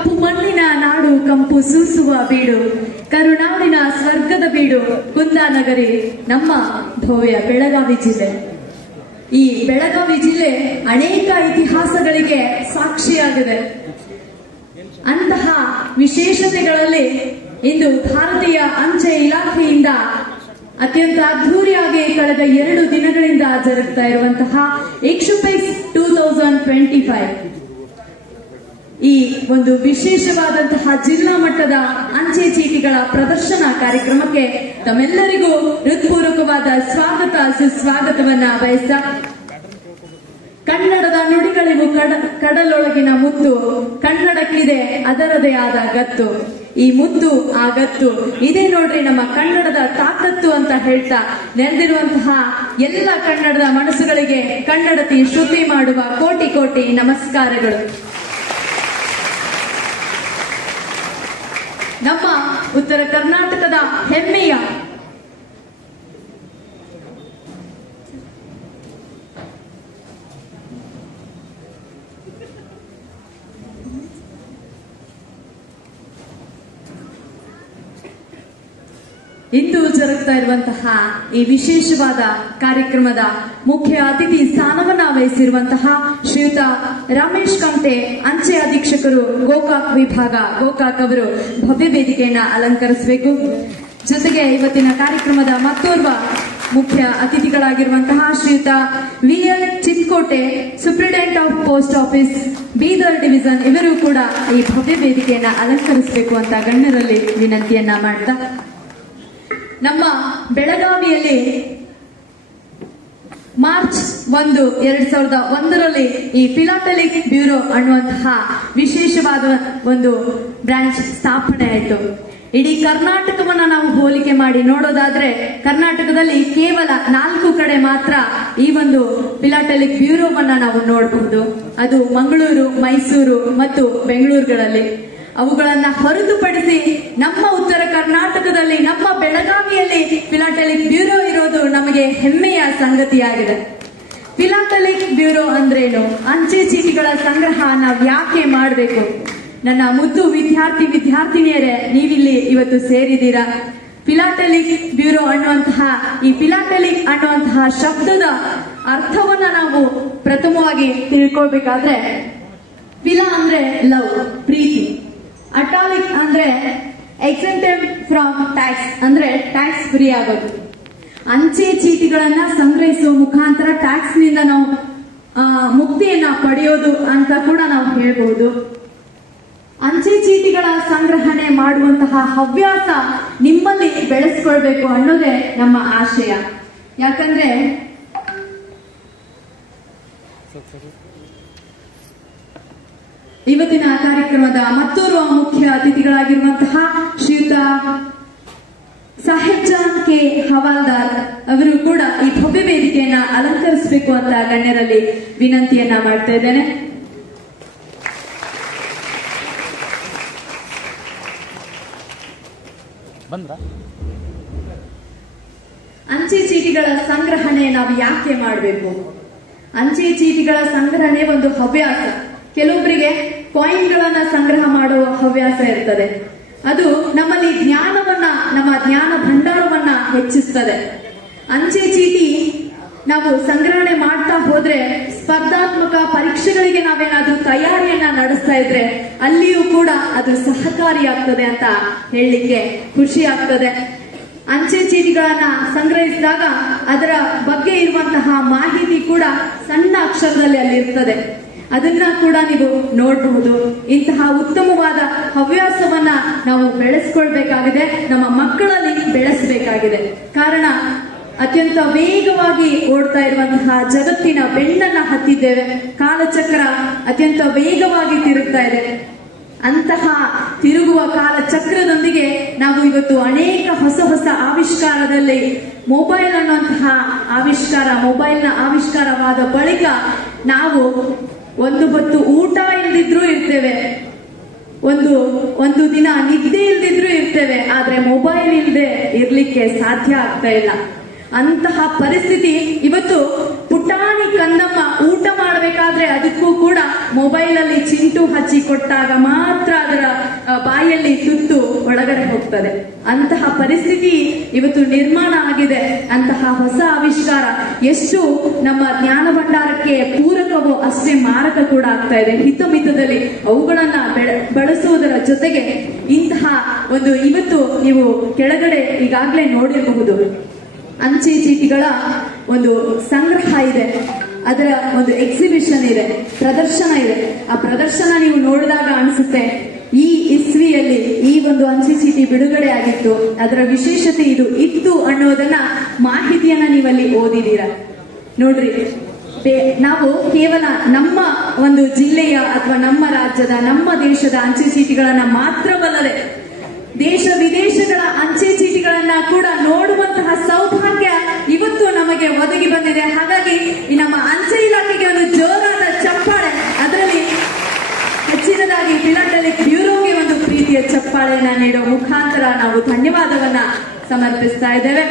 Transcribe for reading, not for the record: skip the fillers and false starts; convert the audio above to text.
ಕಪ್ಪು ಮಣ್ಣಿನ ನಾಡು ಕಂಪು ಸೂಸುವ ಬೀಡು, ಕರುನಾಡಿನ ಸ್ವರ್ಗದ ಬೀಡು ಕುಂದಾನಗರಿ ನಮ್ಮ ಭವ್ಯ ಬೆಳಗಾವಿ ಜಿಲ್ಲೆ. ಈ ಬೆಳಗಾವಿ ಜಿಲ್ಲೆ ಅನೇಕ ಇತಿಹಾಸಗಳಿಗೆ ಸಾಕ್ಷಿಯಾಗಿದೆ. ಅಂತಹ ವಿಶೇಷತೆಗಳಲ್ಲಿ ಇಂದು ಭಾರತೀಯ ಅಂಚೆ ಇಲಾಖೆಯಿಂದ ಅತ್ಯಂತ ಅದ್ಧೂರಿಯಾಗಿ ಕಳೆದ 2 ದಿನಗಳಿಂದ ಜರುಗ್ತಾ ಇರುವಂತಹ ಎಕ್ಸ್ಪೈಸ್ 2025 ಈ ಒಂದು ವಿಶೇಷವಾದಂತಹ ಜಿಲ್ಲಾ ಮಟ್ಟದ ಅಂಚೆ ಚೀಟಿಗಳ ಪ್ರದರ್ಶನ ಕಾರ್ಯಕ್ರಮಕ್ಕೆ ತಮ್ಮೆಲ್ಲರಿಗೂ ಹೃತ್ಪೂರ್ವಕವಾದ ಸ್ವಾಗತ ಸುಸ್ವಾಗತವನ್ನ ಬಯಸ್ತಾ, ಕನ್ನಡದ ನುಡಿಗಳಿವು ಕಡಲೊಳಗಿನ ಮುತ್ತು, ಕನ್ನಡಕ್ಕಿದೆ ಅದರದೇ ಆದ ಗತ್ತು. ಈ ಮುತ್ತು ಆ ಗತ್ತು ಇದೇ ನೋಡ್ರಿ ನಮ್ಮ ಕನ್ನಡದ ತಾಕತ್ತು ಅಂತ ಹೇಳ್ತಾ ನೆರೆದಿರುವಂತಹ ಎಲ್ಲ ಕನ್ನಡದ ಮನಸ್ಸುಗಳಿಗೆ ಕನ್ನಡತಿ ಶ್ರುತಿ ಮಾಡುವ ಕೋಟಿ ಕೋಟಿ ನಮಸ್ಕಾರಗಳು. ನಮ್ಮ ಉತ್ತರ ಕರ್ನಾಟಕದ ಹೆಮ್ಮೆಯ ಇಂದು ಜರುಗ್ತಾ ಇರುವಂತಹ ಈ ವಿಶೇಷವಾದ ಕಾರ್ಯಕ್ರಮದ ಮುಖ್ಯ ಅತಿಥಿ ಸ್ಥಾನವನ್ನ ವಹಿಸಿರುವಂತಹ ಶ್ರೀಯುತ ರಮೇಶ್ ಕಂತೆ, ಅಂಚೆ ಅಧೀಕ್ಷಕರು, ಗೋಕಾಕ್ ವಿಭಾಗ, ಗೋಕಾಕ್ ಅವರು ಭವ್ಯ ವೇದಿಕೆಯನ್ನ ಅಲಂಕರಿಸಬೇಕು. ಜೊತೆಗೆ ಇವತ್ತಿನ ಕಾರ್ಯಕ್ರಮದ ಮತ್ತೋರ್ವ ಮುಖ್ಯ ಅತಿಥಿಗಳಾಗಿರುವಂತಹ Shriyut VL Chitkote, superintendent of post office Bidar division, ಇವರು ಕೂಡ ಈ ಭವ್ಯ ವೇದಿಕೆಯನ್ನ ಅಲಂಕರಿಸಬೇಕು ಅಂತ ಗಣ್ಯರಲ್ಲಿ ವಿನಂತಿಯನ್ನ ಮಾಡ್ತಾ, ನಮ್ಮ ಬೆಳಗಾವಿಯಲ್ಲಿ ಮಾರ್ಚ್ 1, 2001ರಲ್ಲಿ ಈ ಫಿಲಾಟೆಲಿಕ್ ಬ್ಯೂರೋ ಅನ್ನುವಂತಹ ವಿಶೇಷವಾದ ಒಂದು ಬ್ರಾಂಚ್ ಸ್ಥಾಪನೆ ಆಯಿತು. ಇಡೀ ಕರ್ನಾಟಕವನ್ನ ನಾವು ಹೋಲಿಕೆ ಮಾಡಿ ನೋಡೋದಾದ್ರೆ ಕರ್ನಾಟಕದಲ್ಲಿ ಕೇವಲ 4 ಕಡೆ ಮಾತ್ರ ಈ ಒಂದು ಫಿಲಾಟೆಲಿಕ್ ಬ್ಯೂರೋವನ್ನ ನಾವು ನೋಡಬಹುದು. ಅದು ಮಂಗಳೂರು, ಮೈಸೂರು ಮತ್ತು ಬೆಂಗಳೂರುಗಳಲ್ಲಿ. ಅವುಗಳನ್ನ ಹೊರತುಪಡಿಸಿ ನಮ್ಮ ಉತ್ತರ ಕರ್ನಾಟಕದಲ್ಲಿ, ನಮ್ಮ ಬೆಳಗಾವಿಯಲ್ಲಿ ಫಿಲಾಟೆಲಿಕ್ ಬ್ಯೂರೋ ಇರೋದು ನಮಗೆ ಹೆಮ್ಮೆಯ ಸಂಗತಿಯಾಗಿದೆ. ಫಿಲಾಟೆಲಿಕ್ ಬ್ಯೂರೋ ಅಂದ್ರೇನು, ಅಂಚೆ ಚೀಟಿಗಳ ಸಂಗ್ರಹ ನಾವು ಯಾಕೆ ಮಾಡಬೇಕು? ನನ್ನ ಮುದ್ದು ವಿದ್ಯಾರ್ಥಿನಿಯರೇ, ನೀವಿಲ್ಲಿ ಇವತ್ತು ಸೇರಿದ್ದೀರಾ. ಫಿಲಾಟೆಲಿಕ್ ಬ್ಯೂರೋ ಅನ್ನುವಂತಹ ಈ ಫಿಲಾಟೆಲಿಕ್ ಅನ್ನುವಂತಹ ಶಬ್ದದ ಅರ್ಥವನ್ನ ನಾವು ಪ್ರಥಮವಾಗಿ ತಿಳ್ಕೊಳ್ಬೇಕಾದ್ರೆ, ಫಿಲಾ ಅಂದ್ರೆ ಲವ್, ಪ್ರೀತಿ. ಅಟಾಲಿಕ್ ಅಂದ್ರೆ ಎಕ್ಸೆಂಟೆಡ್ ಫ್ರಮ್ ಟ್ಯಾಕ್ಸ್, ಅಂದ್ರೆ ಟ್ಯಾಕ್ಸ್ ಫ್ರೀ ಆಗೋದು. ಅಂಚೆ ಚೀಟಿಗಳನ್ನ ಸಂಗ್ರಹಿಸುವ ಮುಖಾಂತರ ಟ್ಯಾಕ್ಸ್ ನಿಂದ ನಾವು ಮುಕ್ತಿಯನ್ನ ಪಡೆಯೋದು ಅಂತ ಕೂಡ ನಾವು ಹೇಳ್ಬಹುದು. ಅಂಚೆ ಚೀಟಿಗಳ ಸಂಗ್ರಹಣೆ ಮಾಡುವಂತಹ ಹವ್ಯಾಸ ನಿಮ್ಮಲ್ಲಿ ಬೆಳೆಸ್ಕೊಳ್ಬೇಕು ಅನ್ನೋದೇ ನಮ್ಮ ಆಶಯ. ಯಾಕಂದ್ರೆ ಇವತ್ತಿನ ಕಾರ್ಯಕ್ರಮದ ಮತ್ತೋರ್ವ ಮುಖ್ಯ ಅತಿಥಿಗಳಾಗಿರುವಂತಹ ಶ್ರೀಯುತ ಸಾಹೇಬ್ ಜಾನ್ ಕೆ ಹವಾಲ್ದಾರ್ ಅವರು ಕೂಡ ಈ ಭವ್ಯ ವೇದಿಕೆಯನ್ನ ಅಲಂಕರಿಸಬೇಕು ಅಂತ ಗಣ್ಯರಲ್ಲಿ ವಿನಂತಿಯನ್ನ ಮಾಡ್ತಾ ಇದ್ದೇನೆ. ಅಂಚೆ ಚೀಟಿಗಳ ಸಂಗ್ರಹಣೆ ನಾವು ಯಾಕೆ ಮಾಡಬೇಕು? ಅಂಚೆ ಚೀಟಿಗಳ ಸಂಗ್ರಹಣೆ ಒಂದು ಹವ್ಯಾಸ. ಕೆಲವೊಬ್ಬರಿಗೆ ಕಾಯಿನ್ಗಳನ್ನ ಸಂಗ್ರಹ ಮಾಡುವ ಹವ್ಯಾಸ ಇರ್ತದೆ. ಅದು ನಮ್ಮಲ್ಲಿ ಜ್ಞಾನವನ್ನ, ನಮ್ಮ ಜ್ಞಾನ ಭಂಡಾರವನ್ನ ಹೆಚ್ಚಿಸ್ತದೆ. ಅಂಚೆ ಚೀಟಿ ನಾವು ಸಂಗ್ರಹಣೆ ಮಾಡ್ತಾ ಹೋದ್ರೆ ಸ್ಪರ್ಧಾತ್ಮಕ ಪರೀಕ್ಷೆಗಳಿಗೆ ನಾವೇನಾದ್ರೂ ತಯಾರಿಯನ್ನ ನಡೆಸ್ತಾ ಇದ್ರೆ ಅಲ್ಲಿಯೂ ಕೂಡ ಅದು ಸಹಕಾರಿಯಾಗ್ತದೆ ಅಂತ ಹೇಳಲಿಕ್ಕೆ ಖುಷಿ ಆಗ್ತದೆ. ಅಂಚೆ ಚೀಟಿಗಳನ್ನ ಸಂಗ್ರಹಿಸಿದಾಗ ಅದರ ಬಗ್ಗೆ ಇರುವಂತಹ ಮಾಹಿತಿ ಕೂಡ ಸಣ್ಣ ಅಕ್ಷರದಲ್ಲಿ ಅಲ್ಲಿ ಇರ್ತದೆ. ಅದನ್ನ ಕೂಡ ನೀವು ನೋಡಬಹುದು. ಇಂತಹ ಉತ್ತಮವಾದ ಹವ್ಯಾಸವನ್ನ ನಾವು ಬೆಳೆಸ್ಕೊಳ್ಬೇಕಾಗಿದೆ, ನಮ್ಮ ಮಕ್ಕಳಲ್ಲಿ ಬೆಳೆಸಬೇಕಾಗಿದೆ. ಕಾರಣ ಅತ್ಯಂತ ವೇಗವಾಗಿ ಓಡ್ತಾ ಇರುವಂತಹ ಜಗತ್ತಿನ ಬೆನ್ನನ್ನ ಹತ್ತಿದ್ದೇವೆ. ಕಾಲಚಕ್ರ ಅತ್ಯಂತ ವೇಗವಾಗಿ ತಿರುಗ್ತಾ ಇದೆ. ಅಂತಹ ತಿರುಗುವ ಕಾಲಚಕ್ರದೊಂದಿಗೆ ನಾವು ಇವತ್ತು ಅನೇಕ ಹೊಸ ಹೊಸ ಆವಿಷ್ಕಾರದಲ್ಲಿ ಮೊಬೈಲ್ ಅನ್ನುವಂತಹ ಆವಿಷ್ಕಾರ, ಮೊಬೈಲ್ನ ಆವಿಷ್ಕಾರವಾದ ಬಳಿಕ ನಾವು ಒಂದು ಹೊತ್ತು ಊಟ ಇಲ್ದಿದ್ರೂ ಇರ್ತೇವೆ, ಒಂದು ದಿನ ನಿದ್ದೆ ಇಲ್ದಿದ್ರೂ ಇರ್ತೇವೆ, ಆದ್ರೆ ಮೊಬೈಲ್ ಇಲ್ಲದೆ ಇರ್ಲಿಕ್ಕೆ ಸಾಧ್ಯ ಆಗ್ತಾ ಇಲ್ಲ. ಅಂತಹ ಪರಿಸ್ಥಿತಿ ಇವತ್ತು ಪುಟಾಣಿ ಕಂದಮ್ಮ ಊಟ ಮಾಡಬೇಕಾದ್ರೆ ಅದಕ್ಕೂ ಕೂಡ ಮೊಬೈಲ್ ಅಲ್ಲಿ ಚಿಂಟು ಹಚ್ಚಿ ಕೊಟ್ಟಾಗ ಮಾತ್ರ ಅದರ ಬಾಯಲ್ಲಿ ತುತ್ತು ಒಳಗಡೆ ಹೋಗ್ತದೆ. ಅಂತಹ ಪರಿಸ್ಥಿತಿ ಇವತ್ತು ನಿರ್ಮಾಣ ಆಗಿದೆ. ಅಂತಹ ಹೊಸ ಆವಿಷ್ಕಾರ ಎಷ್ಟು ನಮ್ಮ ಜ್ಞಾನ ಭಂಡಾರಕ್ಕೆ ಪೂರಕವೋ ಅಷ್ಟೇ ಮಾರಕ ಕೂಡ ಆಗ್ತಾ ಇದೆ. ಹಿತಮಿತದಲ್ಲಿ ಅವುಗಳನ್ನ ಬಳಸುವುದರ ಜೊತೆಗೆ ಇಂತಹ ಒಂದು ಇವತ್ತು ನೀವು ಕೆಳಗಡೆ ಈಗಾಗಲೇ ನೋಡಿರಬಹುದು ಅಂಚೆ ಚೀಟಿಗಳ ಒಂದು ಸಂಗ್ರಹ ಇದೆ, ಅದರ ಒಂದು ಎಕ್ಸಿಬಿಷನ್ ಇದೆ, ಪ್ರದರ್ಶನ ಇದೆ. ಆ ಪ್ರದರ್ಶನ ನೀವು ನೋಡಿದಾಗ ಅನಿಸುತ್ತೆ ಈ ಇಸ್ವಿಯಲ್ಲಿ ಈ ಒಂದು ಅಂಚೆ ಚೀಟಿ ಬಿಡುಗಡೆ ಆಗಿತ್ತು, ಅದರ ವಿಶೇಷತೆ ಇದು ಇತ್ತು ಅನ್ನೋದನ್ನ ಮಾಹಿತಿಯನ್ನ ನೀವಲ್ಲಿ ಓದಿದೀರ. ನೋಡ್ರಿ, ನಾವು ಕೇವಲ ನಮ್ಮ ಒಂದು ಜಿಲ್ಲೆಯ ಅಥವಾ ನಮ್ಮ ರಾಜ್ಯದ ನಮ್ಮ ದೇಶದ ಅಂಚೆ ಚೀಟಿಗಳನ್ನ ಮಾತ್ರವಲ್ಲದೆ ದೇಶ ವಿದೇಶಗಳ ಅಂಚೆ ಚೀಟಿಗಳನ್ನ ಕೂಡ ನೋಡುವಂತಹ ಸೌಭಾಗ್ಯ ಇವತ್ತು ನಮಗೆ ಒದಗಿ ಬಂದಿದೆ. ಹಾಗಾಗಿ ಈ ನಮ್ಮ ಅಂಚೆ ಇಲಾಖೆಗೆ ಒಂದು ಜೋರಾದ ಚಪ್ಪಾಳೆ, ಅದರಲ್ಲಿ ಹೆಚ್ಚಿನದಾಗಿ ಫಿಲಾಟೆಲಿಕ್ ಬ್ಯೂರೋಗೆ ಒಂದು ಪ್ರೀತಿಯ ಚಪ್ಪಾಳೆಯನ್ನ ನೀಡುವ ಮುಖಾಂತರ ನಾವು ಧನ್ಯವಾದವನ್ನ ಸಮರ್ಪಿಸ್ತಾ ಇದ್ದೇವೆ.